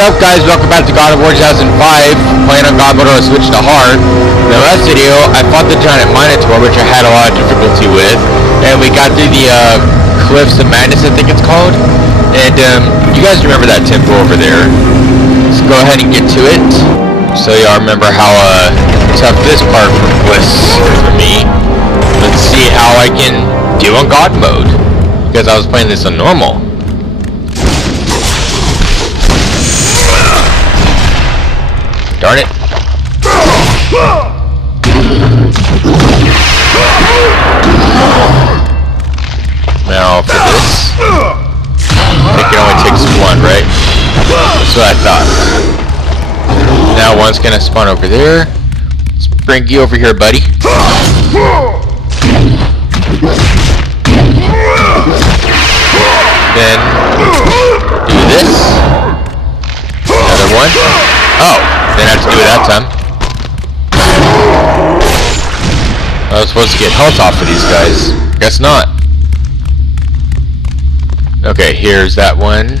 up, guys? Welcome back to God of War 2005. Playing on God Mode on Switch to Hard. In the last video, I fought the giant Minotaur, which I had a lot of difficulty with, and we got through the Cliffs of Madness, I think it's called. And you guys remember that temple over there? Let's go ahead and get to it, so y'all remember how tough this part was for me. Let's see how I can do on God Mode, because I was playing this on normal. Darn it. Now for this, I think it only takes one, right? That's what I thought. Now one's gonna spawn over there. Let's bring you over here, buddy. Then do this. Another one. Oh! Didn't have to do it that time. I was supposed to get health off of these guys. Guess not. Okay, here's that one.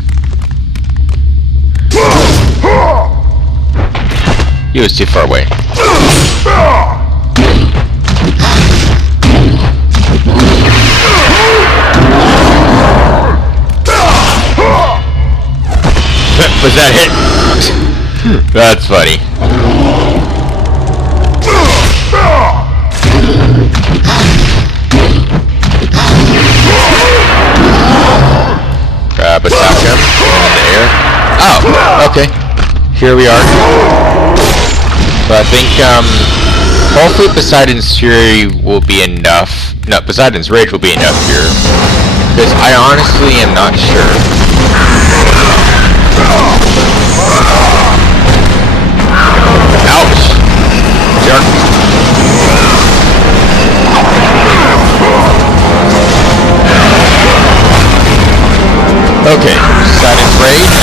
He was too far away. Was that hit? That's funny. Grab attack him in the air. Oh, okay. Here we are. So I think hopefully Poseidon's Fury will be enough. No, Poseidon's Rage will be enough here. Because I honestly am not sure. Ouch! Jerk. Okay, Poseidon's Rage.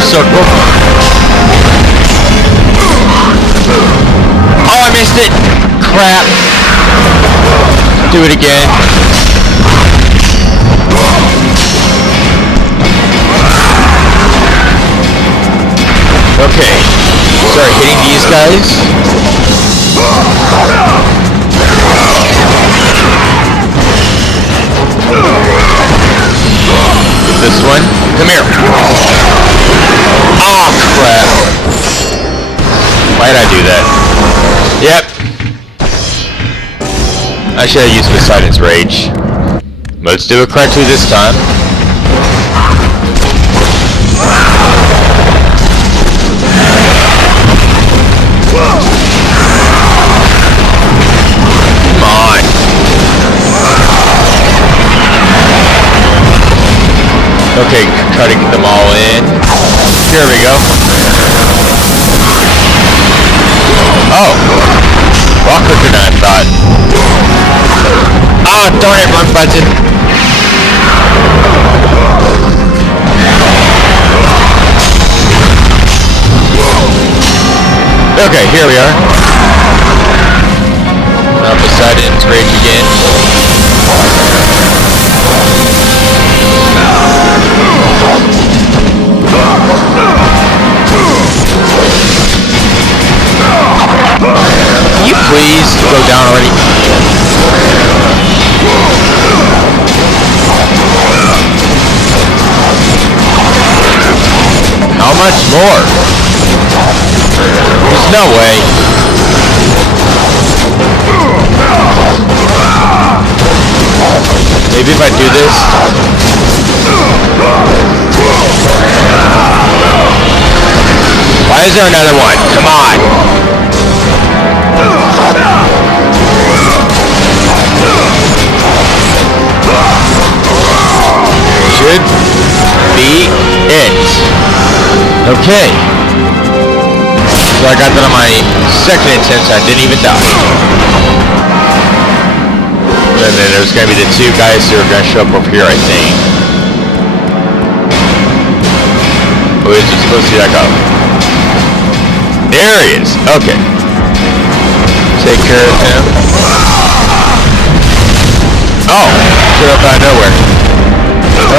Circle. Oh, I missed it! Crap! Do it again. Okay. Start hitting these guys. This one. Come here. Oh crap! Why'd I do that? Yep. I should have used Poseidon's Rage. Let's do it correctly this time. Come on! Okay, try to get them all in. Here we go. Oh! A lot quicker than I thought. Ah, darn it, wrong button. Okay, here we are. Now Poseidon's Rage again. Can you please go down already? How much more? There's no way. Maybe if I do this. Why is there another one? Come on! Should be it. Okay. So I got that on my second attempt, so I didn't even die. then there's gonna be the two guys who are gonna show up over here, I think. Oh, is he supposed to be like up? There he is. Okay. Take care of him. Oh, showed up out of nowhere.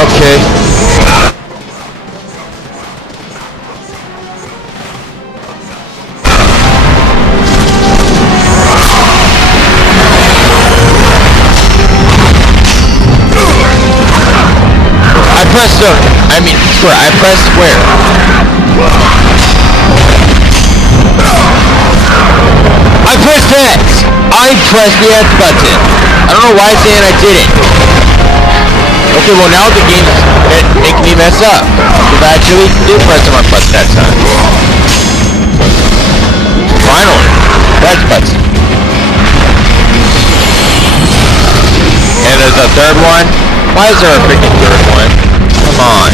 Okay. Square. I pressed square. I pressed X. I pressed the X button. I don't know why it's saying I didn't. Okay, well now the game's making me mess up. Because I actually did press the wrong button that time. Finally, X button. And there's a third one. Why is there a freaking third one? Come on.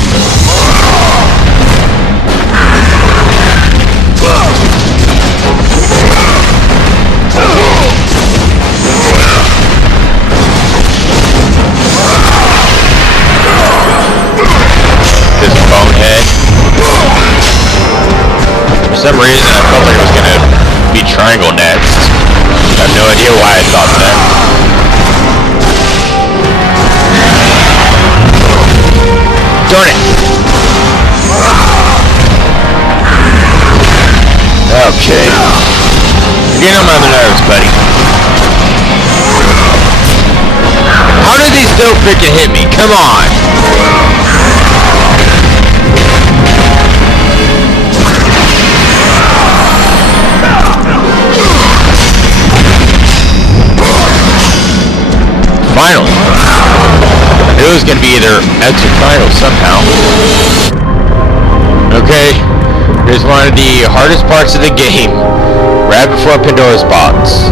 This bonehead. For some reason I felt like it was gonna be triangle next. I have no idea why I thought that. Darn it! Okay. You're getting on my nerves, buddy. How did he still freaking hit me? Come on! Finally! It was gonna be either X or triangle somehow. Okay, here's one of the hardest parts of the game. Right before Pandora's box.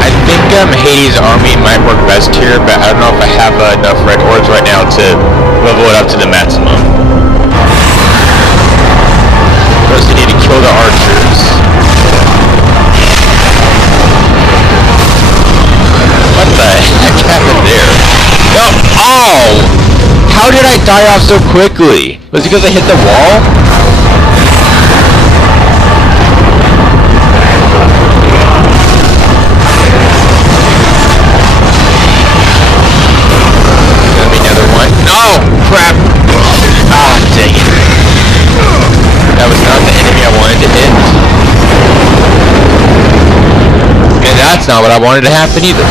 I think Hades' army might work best here, but I don't know if I have enough red orbs right now to level it up to the maximum. First we need to kill the archers. What the heck happened there? No! Oh! How did I die off so quickly? Was it because I hit the wall? Gonna be another one. No! Crap! Ah, dang it. That was not the enemy I wanted to hit. And that's not what I wanted to happen either.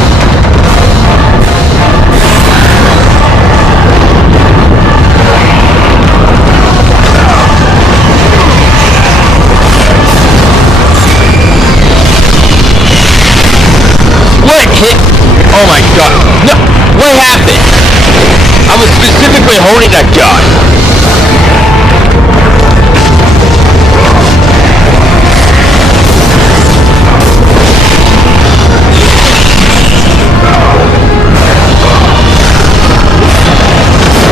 Oh my god. No! What happened? I was specifically holding that gun.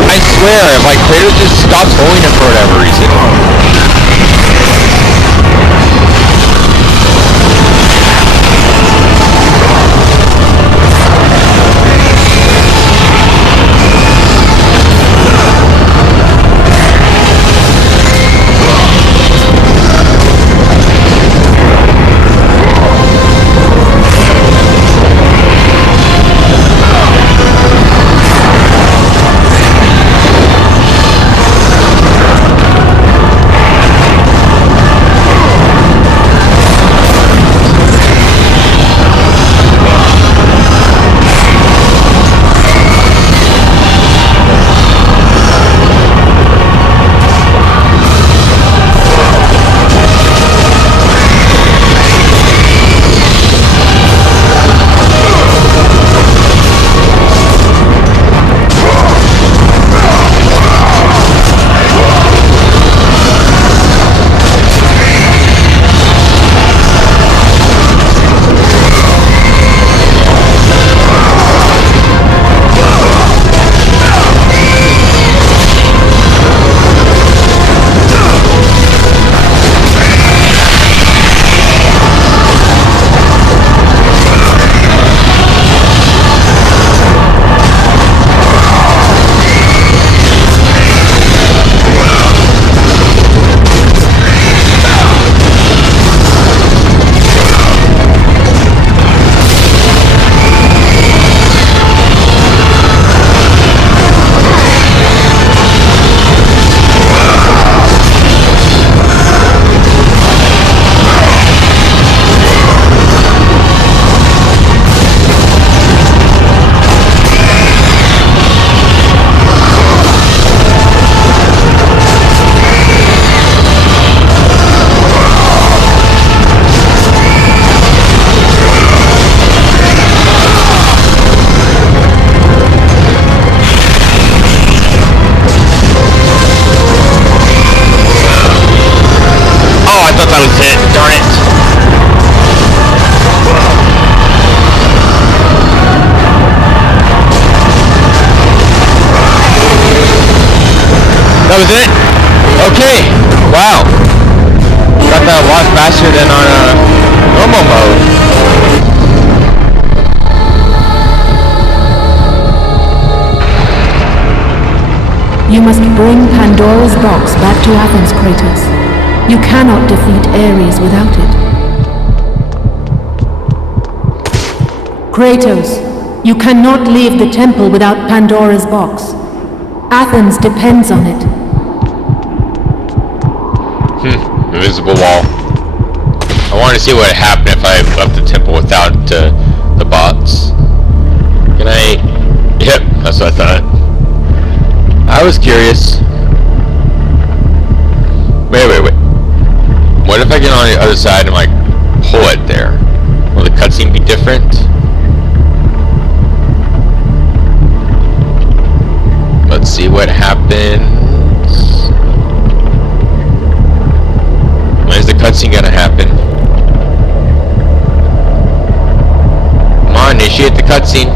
I swear, if like Kratos just stopped holding it for whatever reason. box back to Athens, Kratos. You cannot defeat Ares without it. Kratos, you cannot leave the temple without Pandora's box. Athens depends on it. Invisible wall. I want to see what would happen if I left the temple without the bots. Can I? Yep, that's what I thought. I was curious. Wait. What if I get on the other side and like pull it there? Will the cutscene be different? Let's see what happens. When's the cutscene gonna happen? Come on, initiate the cutscene.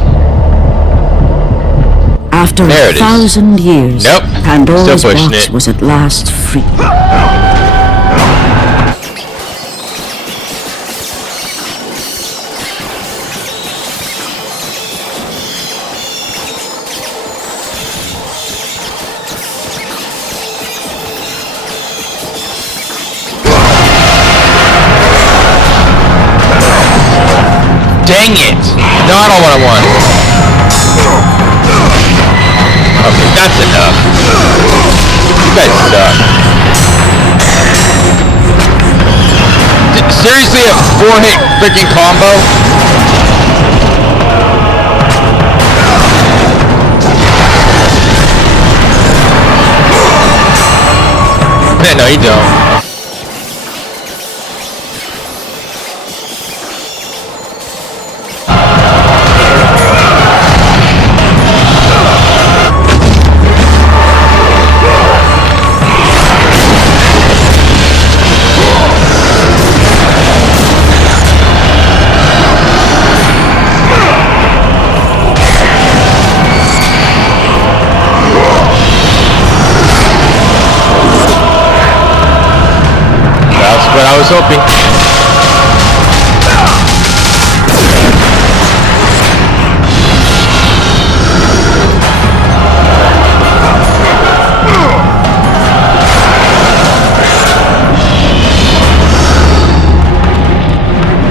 After There it is. 1,000 years, Nope. Pandora's Still pushing box it. was at last free. Dang it! Not all what I want. Okay, that's enough. You guys suck. Seriously, a 4-hit freaking combo? Man, no, you don't. What I was hoping.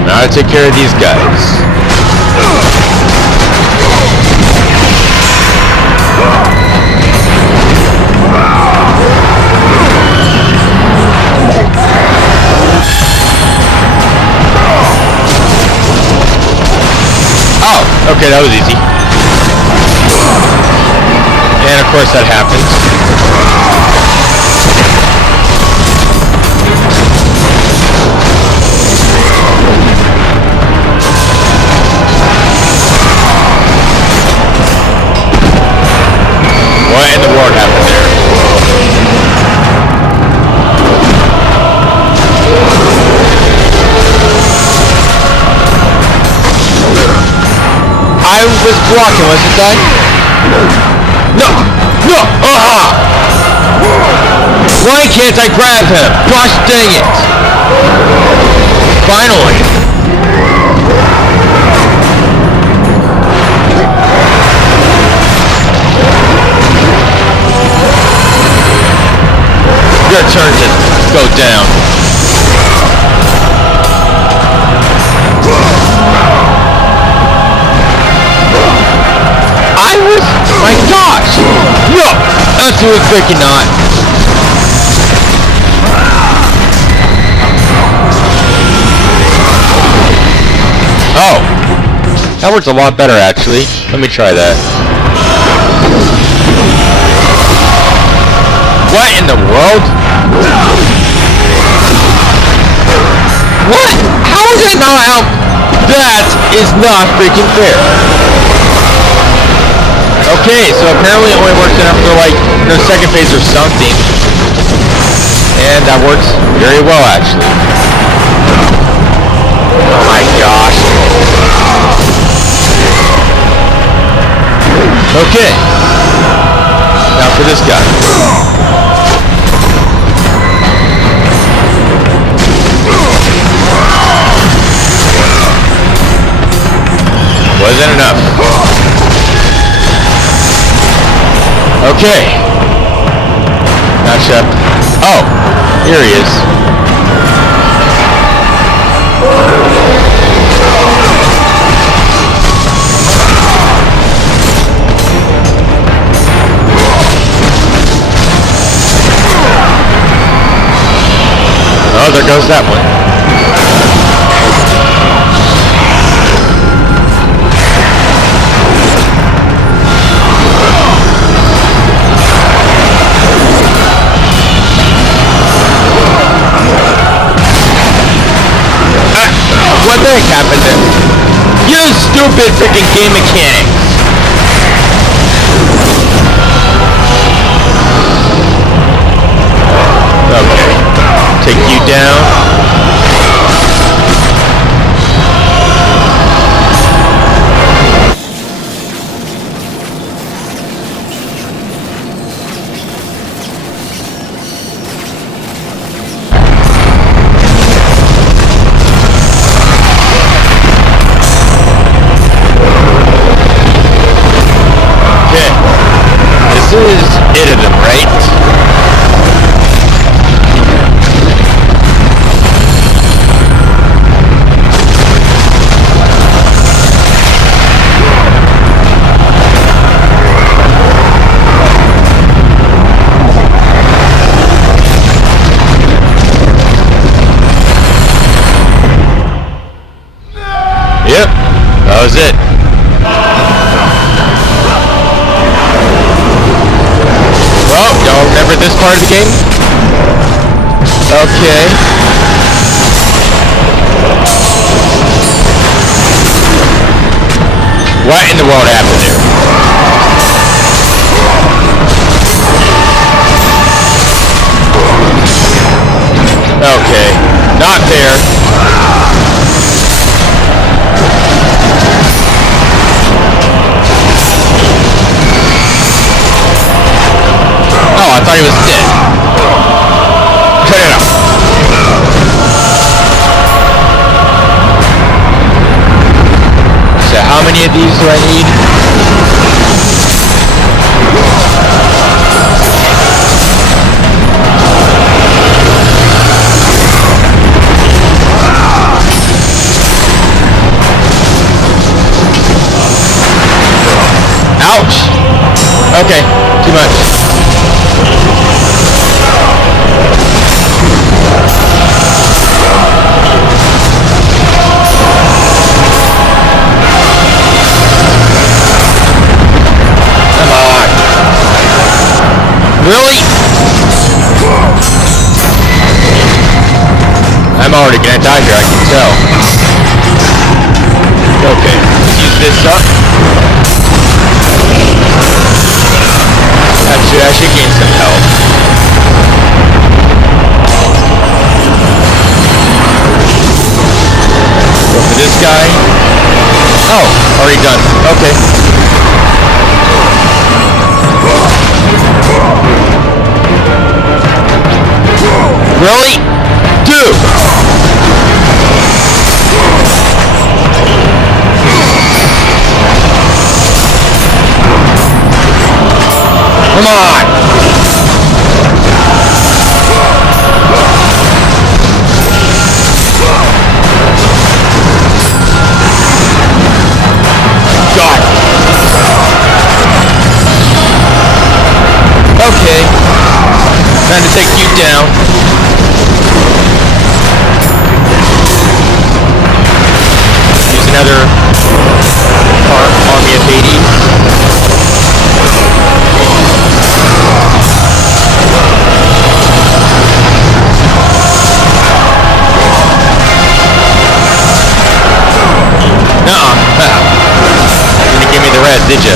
Now to take care of these guys. Okay, that was easy. And of course that happens. What in the world happened there? I was blocking, wasn't I? No! Aha! Why can't I grab him? Gosh dang it! Finally! Your turn to go down. My gosh! No! Absolutely freaking not. Oh! That works a lot better actually. Let me try that. What in the world? What? How is that not out? That is not freaking fair. Okay, so apparently it only works after like the second phase or something. And that works very well actually. Oh my gosh. Okay. Now for this guy. Wasn't enough. Okay. Now Gotcha. Oh, here he is. Oh, there goes that one. What the heck happened there? You stupid freaking game mechanics! Okay. Take you down. This is it of them, right? Yep, that was it. Well, y'all remember this part of the game? Okay. What in the world happened there? Okay, not fair. Oh, I thought he was dead. Cut it out. So how many of these do I need? Ouch. Okay, too much. Really? I'm already gonna die here, I can tell. Okay, let's use this up. Actually, I should gain some health. Go for this guy. Oh, already done. Okay. Really? Dude! Come on! God! Okay. Time to take you down. Use another army of Hades. You didn't give me the res, did you?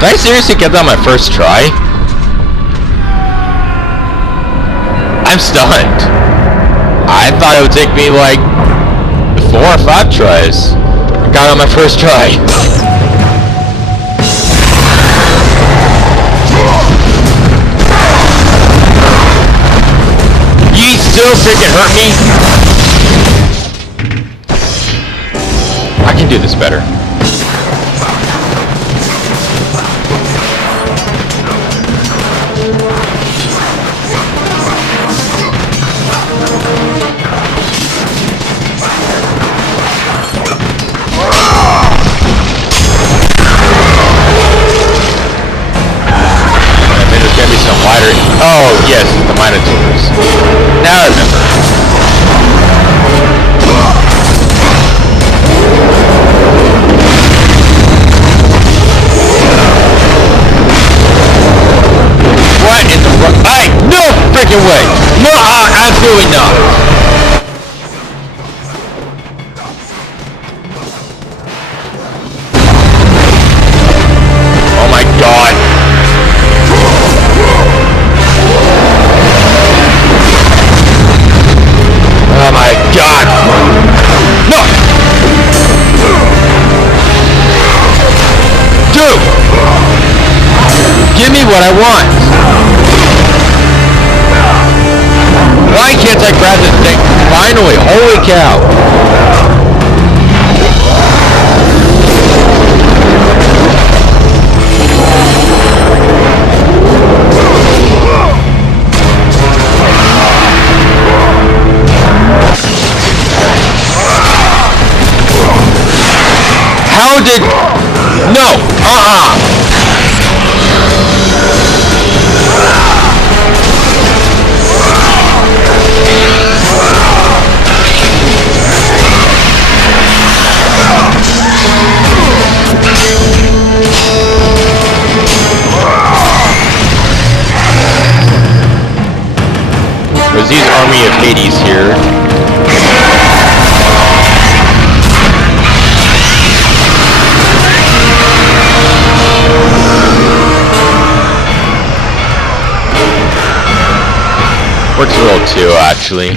Did I seriously get that on my first try? I'm stunned. I thought it would take me like 4 or 5 tries. I got it on my first try. still freaking hurt me? I can do this better. Oh, yes, the Minotaurs. Now I remember. What in the fuck? Hey, no freaking way! No, absolutely not! Oh my god! Oh my god! No! Dude! Give me what I want! Why can't I grab this thing? Finally! Holy cow! How did... No! There's these army of Hades here. Works well too, actually.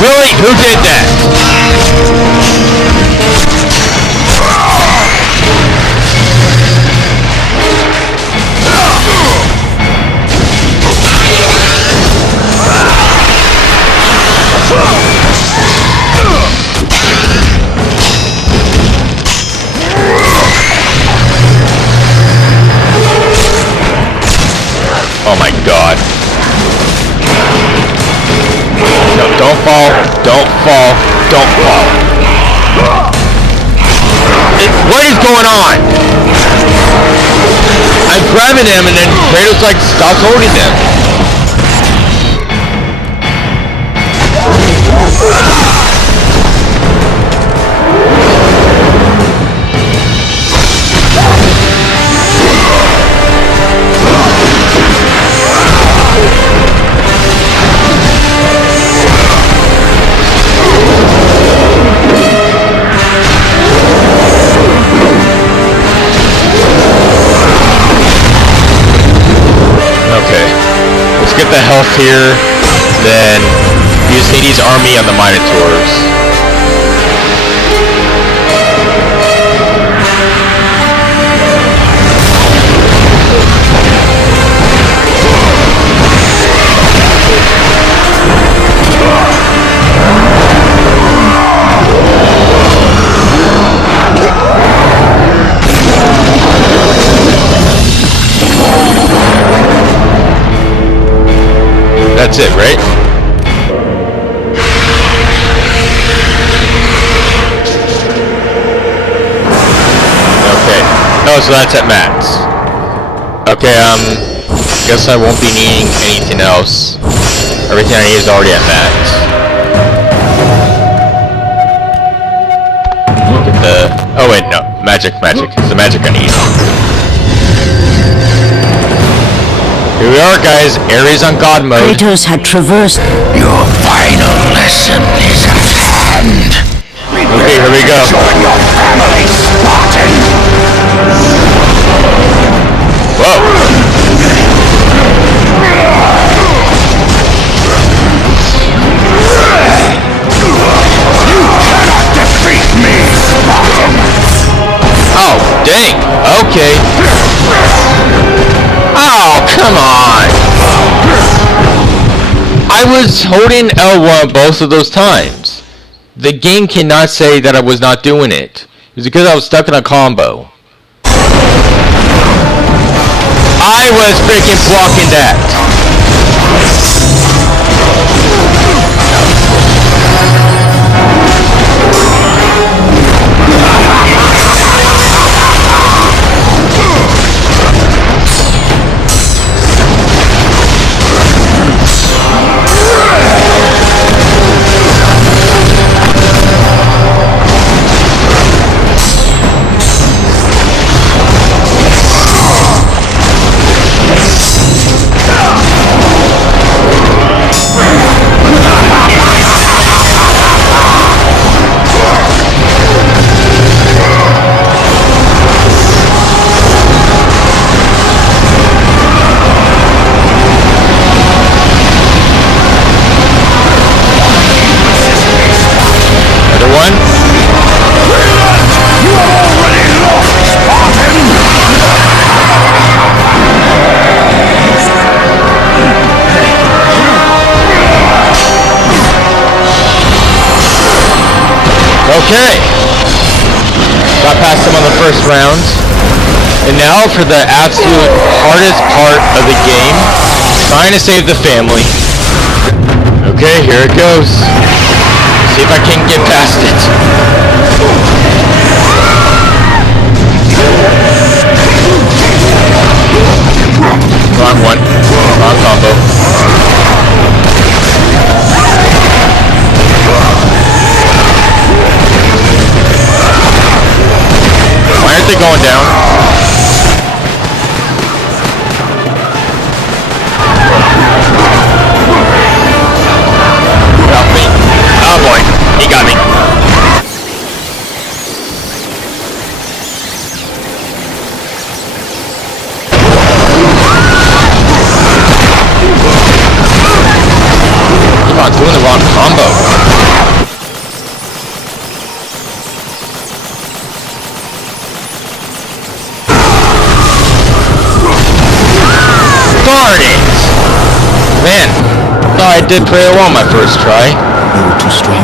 Really? Who did that? Oh my god. No, don't fall. Don't fall. Don't fall. What is going on? I'm grabbing him and then Kratos like stops holding them. Get the health here, then use Hades' army on the Minotaurs. That's it, right? Okay. Oh, so that's at max. Okay, guess I won't be needing anything else. Everything I need is already at max. Look at the... Oh wait, no. Magic. It's the magic I need. Here we are, guys. Ares on God mode. Kratos had traversed. Your final lesson is at hand. Okay, here we go. Join your family, Spartan. Whoa. You cannot defeat me, Spartan. Oh, dang. Okay. I was holding L1 both of those times. The game cannot say that I was not doing it. It's because I was stuck in a combo. I was freaking blocking that. Okay, got past him on the first round, and now for the absolute hardest part of the game, trying to save the family. Okay, here it goes. See if I can get past it. Wrong one, wrong combo. Why aren't they going down? Help me. Oh boy, he got me. Come on, doing the wrong combo. Darn it! Man, thought I did pretty well my first try. You were too strong.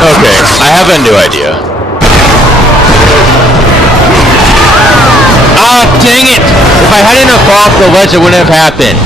Okay, I have a new idea. Ah, dang it! If I hadn't have fallen off the ledge, it wouldn't have happened.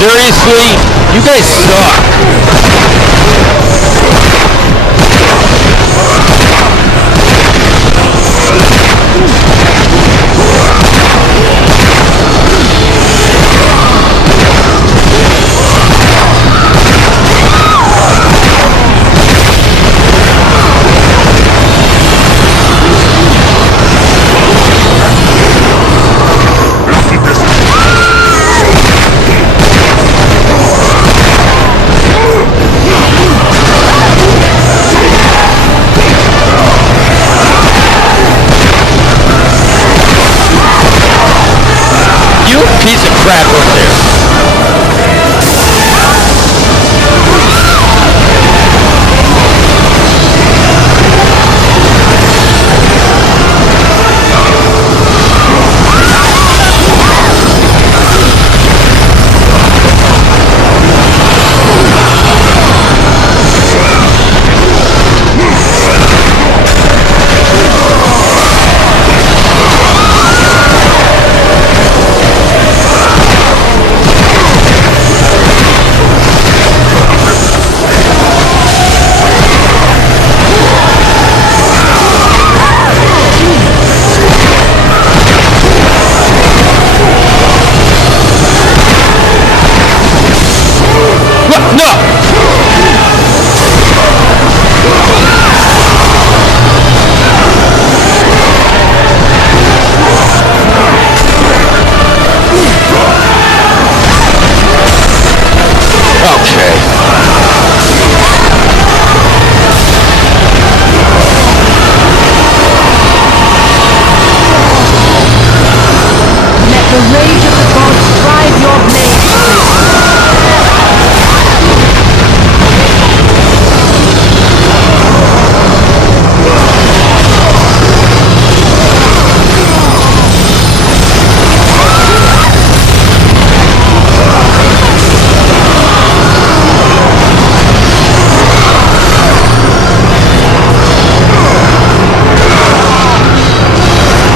Seriously? You guys suck.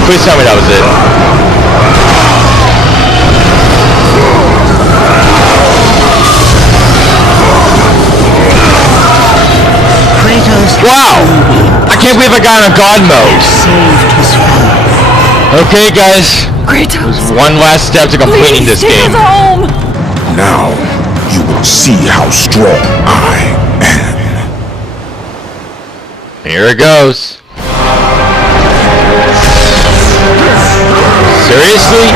Please tell me that was it. Kratos Wow! I can't believe I got on God mode. saved his family. Okay, guys. Kratos, One last step to completing this please take game. us home. Now you will see how strong I am. Here it goes. Seriously?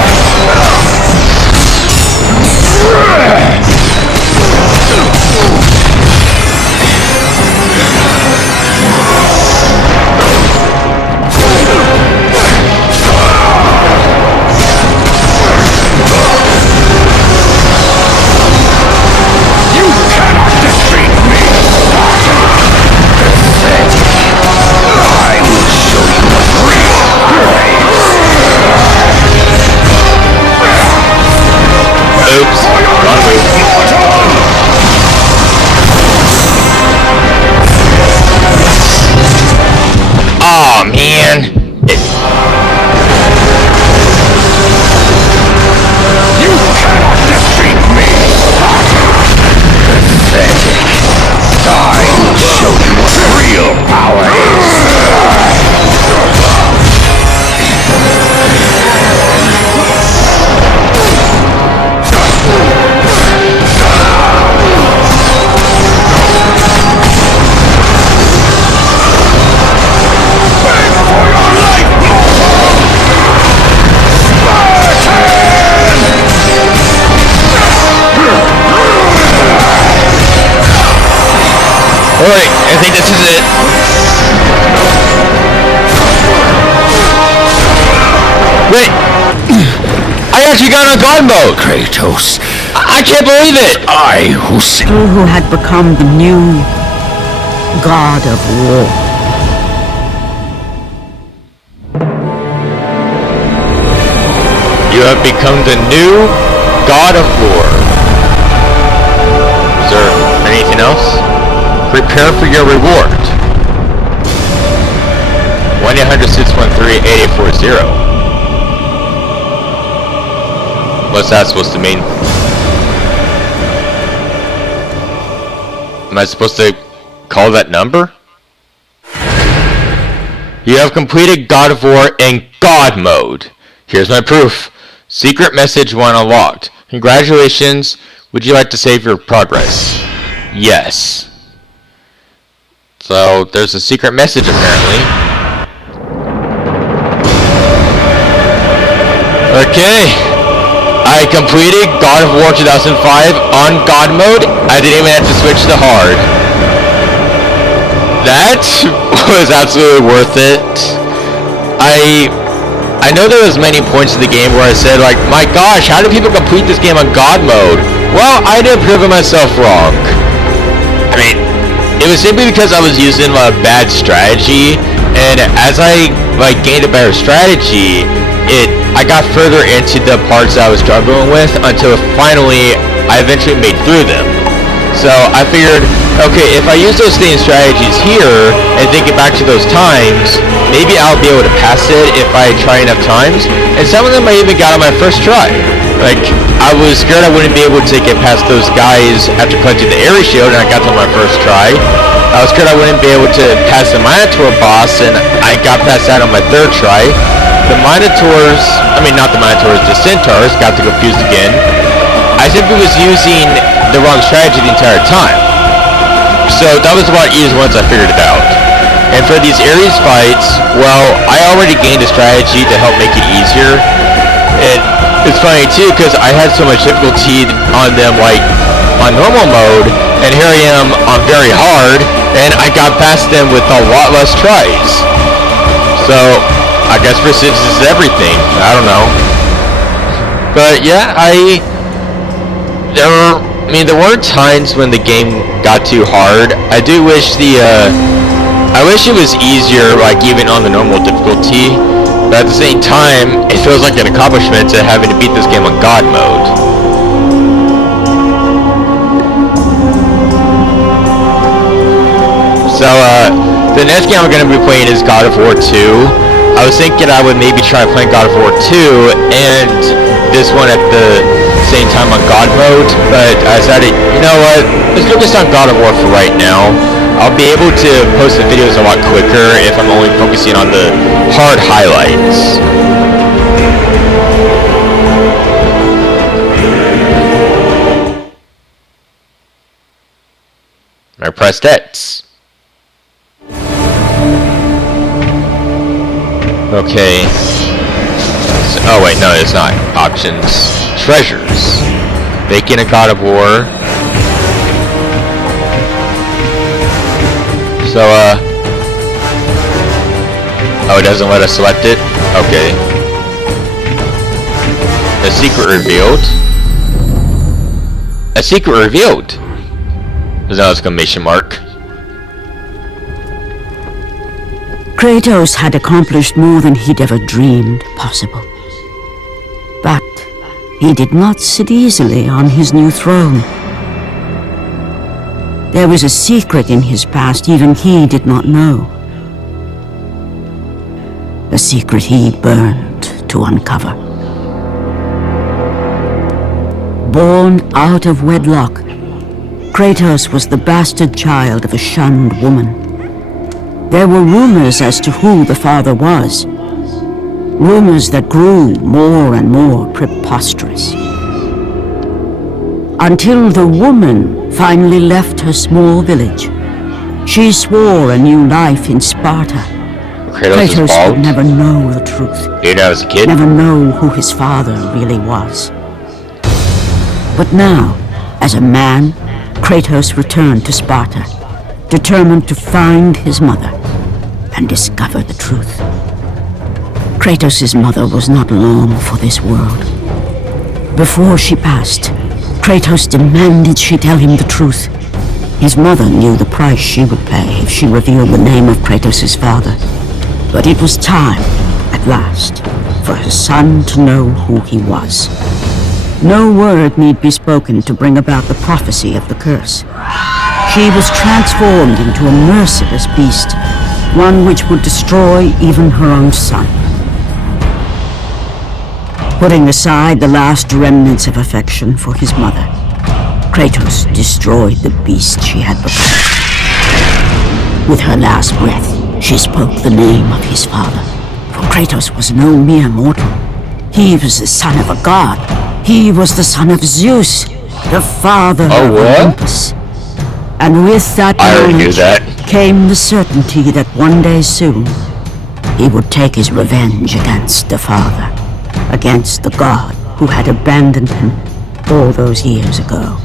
Oops. Wrong move. Aw, man. Real power is. Alright, I think this is it. Wait! I actually got on God mode! Kratos, I can't believe it! I who saved Who had become the new god of war. You have become the new God of War. Is there anything else? Prepare for your reward. 1-800-613-8840. What's that supposed to mean? Am I supposed to call that number? You have completed God of War in God mode. Here's my proof. Secret message 1 unlocked. Congratulations. Would you like to save your progress? Yes. So there's a secret message apparently. Okay. I completed God of War 2005 on God mode. I didn't even have to switch to hard. That was absolutely worth it. I know there was many points in the game where I said like, my gosh, how do people complete this game on God mode? Well, I did prove myself wrong. I mean, it was simply because I was using a bad strategy, and as I gained a better strategy, I got further into the parts I was struggling with until finally I eventually made through them. So I figured, okay, if I use those same strategies here and think it back to those times, maybe I'll be able to pass it if I try enough times. And some of them I even got on my first try. Like, I was scared I wouldn't be able to get past those guys after collecting the Ares Shield, and I got to my first try. I was scared I wouldn't be able to pass the Minotaur boss, and I got past that on my third try. The Minotaurs, I mean not the Minotaurs, the Centaurs, got to confused again. I simply was using the wrong strategy the entire time. So that was about easy once I figured it out. And for these Ares fights, well, I already gained a strategy to help make it easier. And it's funny too, because I had so much difficulty on them like on normal mode, and here I am on very hard, and I got past them with a lot less tries. So I guess persistence is everything. I don't know. But yeah, there were times when the game got too hard. I do wish I wish it was easier, like even on the normal difficulty. But at the same time, it feels like an accomplishment to having to beat this game on God mode. So the next game I'm going to be playing is God of War 2. I was thinking I would maybe try playing God of War 2 and this one at the same time on God mode, but I decided, you know what, let's focus on God of War for right now. I'll be able to post the videos a lot quicker if I'm only focusing on the hard highlights. I pressed X. Okay. So, oh wait, no, it's not. Options. Treasures. Making a God of War. So, oh, it doesn't let us select it? Okay. A secret revealed. A secret revealed! There's no exclamation mark. Kratos had accomplished more than he'd ever dreamed possible. But he did not sit easily on his new throne. There was a secret in his past even he did not know. A secret he burned to uncover. Born out of wedlock, Kratos was the bastard child of a shunned woman. There were rumors as to who the father was. Rumors that grew more and more preposterous. Until the woman finally left her small village. She swore a new life in Sparta. Kratos would never know the truth. Even as a kid? Never know who his father really was. But now, as a man, Kratos returned to Sparta, determined to find his mother and discover the truth. Kratos' mother was not long for this world. Before she passed, Kratos demanded she tell him the truth. His mother knew the price she would pay if she revealed the name of Kratos' father. But it was time, at last, for her son to know who he was. No word need be spoken to bring about the prophecy of the curse. She was transformed into a merciless beast, one which would destroy even her own son. Putting aside the last remnants of affection for his mother, Kratos destroyed the beast she had become. With her last breath, she spoke the name of his father. For Kratos was no mere mortal. He was the son of a god. He was the son of Zeus, the father of Olympus. And with that knowledge came the certainty that one day soon, he would take his revenge against the father, against the god who had abandoned him all those years ago.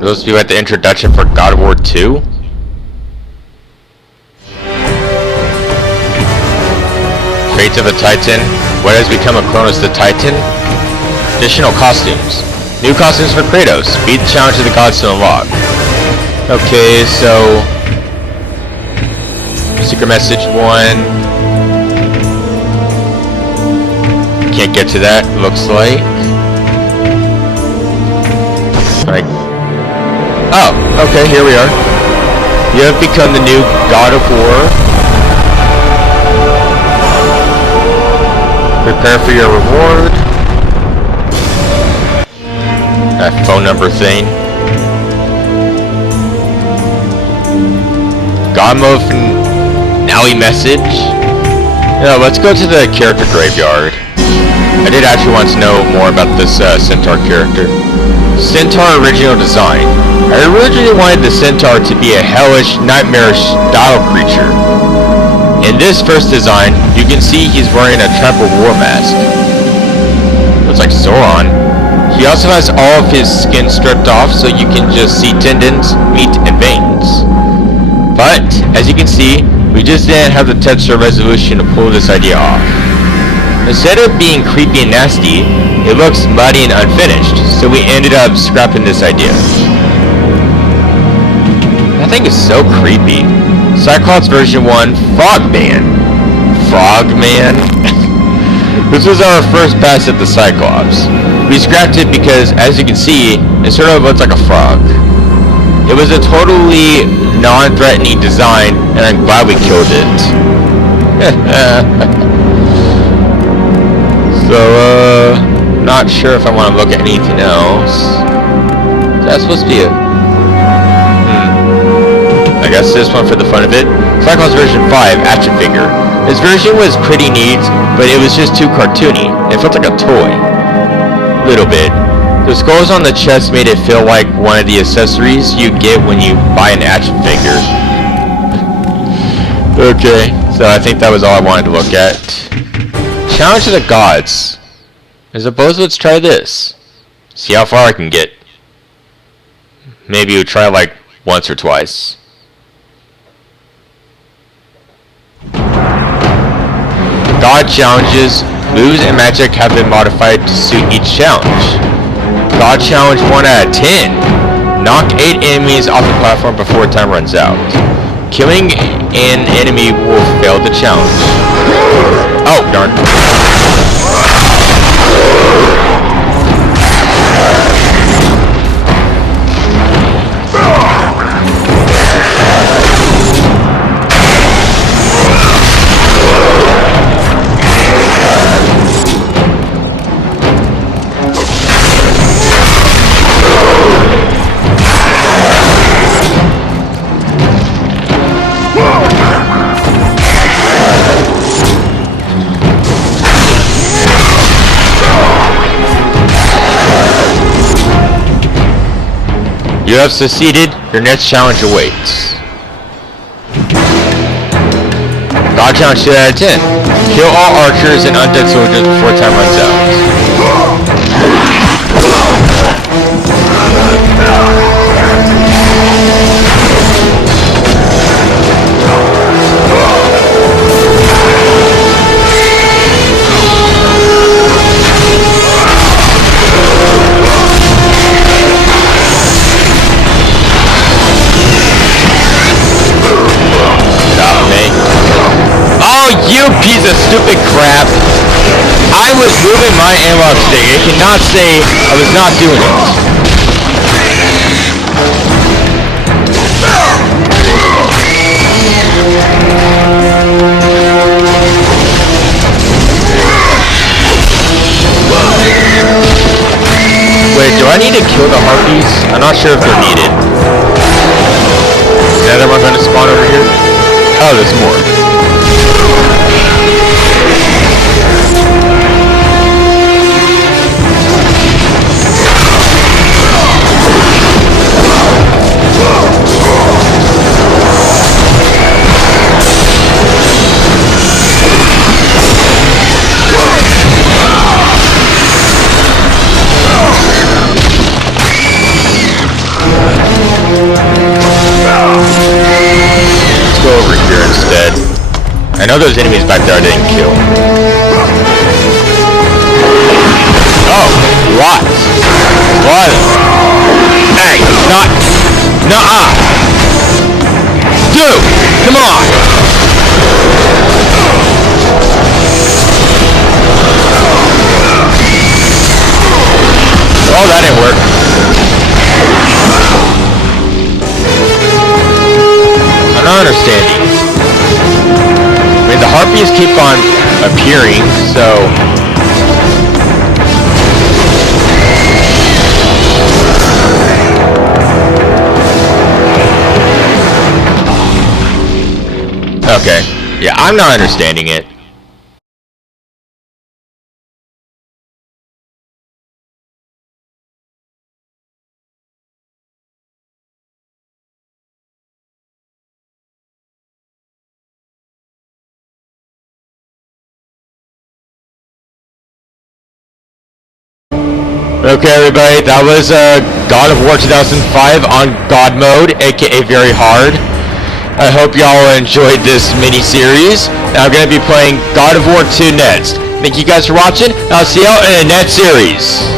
Those of you at the introduction for God of War 2? Fates of a Titan. What has become of Kronos the Titan? Additional costumes. New costumes for Kratos. Beat the challenge of the gods to unlock. Okay, so... Secret message 1. Can't get to that, looks like. Right. Oh, okay, here we are. You have become the new God of War. Prepare for your reward. That phone number thing. Godmode finale message. No, let's go to the character graveyard. I did actually want to know more about this Centaur character. Centaur original design. I originally wanted the Centaur to be a hellish, nightmarish style creature. In this first design, you can see he's wearing a tribal war mask. Looks like Sauron. He also has all of his skin stripped off so you can just see tendons, meat, and veins. But, as you can see, we just didn't have the texture resolution to pull this idea off. Instead of being creepy and nasty, it looks muddy and unfinished, so we ended up scrapping this idea. That thing is so creepy. Cyclops version 1, Frogman. Frogman? This was our first pass at the Cyclops. We scrapped it because, as you can see, it sort of looks like a frog. It was a totally non-threatening design, and I'm glad we killed it. So, not sure if I want to look at anything else. That's supposed to be it. I guess this one for the fun of it. Cyclops version 5 action figure. This version was pretty neat, but it was just too cartoony. It felt like a toy. Little bit. The skulls on the chest made it feel like one of the accessories you get when you buy an action figure. Okay, so I think that was all I wanted to look at. Challenge of the Gods. I suppose let's try this. See how far I can get. Maybe we'll try like once or twice. God challenges, moves and magic have been modified to suit each challenge. God challenge 1 out of 10. Knock 8 enemies off the platform before time runs out. Killing an enemy will fail the challenge. Oh, darn. You have succeeded. Your next challenge awaits. God challenge 2 out of 10. Kill all archers and undead soldiers before time runs out. You piece of stupid crap. I was moving my analog stick. It cannot say I was not doing it. Wait, do I need to kill the harpies? I'm not sure if they're needed. Is that one going to spawn over here? Oh, there's more. I know those enemies back there I didn't kill. Oh, what? What? Hey, not... Nuh-uh! Dude, come on! Oh, that didn't work. I'm not understanding. I mean, the harpies keep on appearing, so... Okay. Yeah, I'm not understanding it. Okay, everybody, that was God of War 2005 on God mode, aka very hard. I hope y'all enjoyed this mini-series. I'm going to be playing God of War 2 next. Thank you guys for watching, and I'll see y'all in the next series.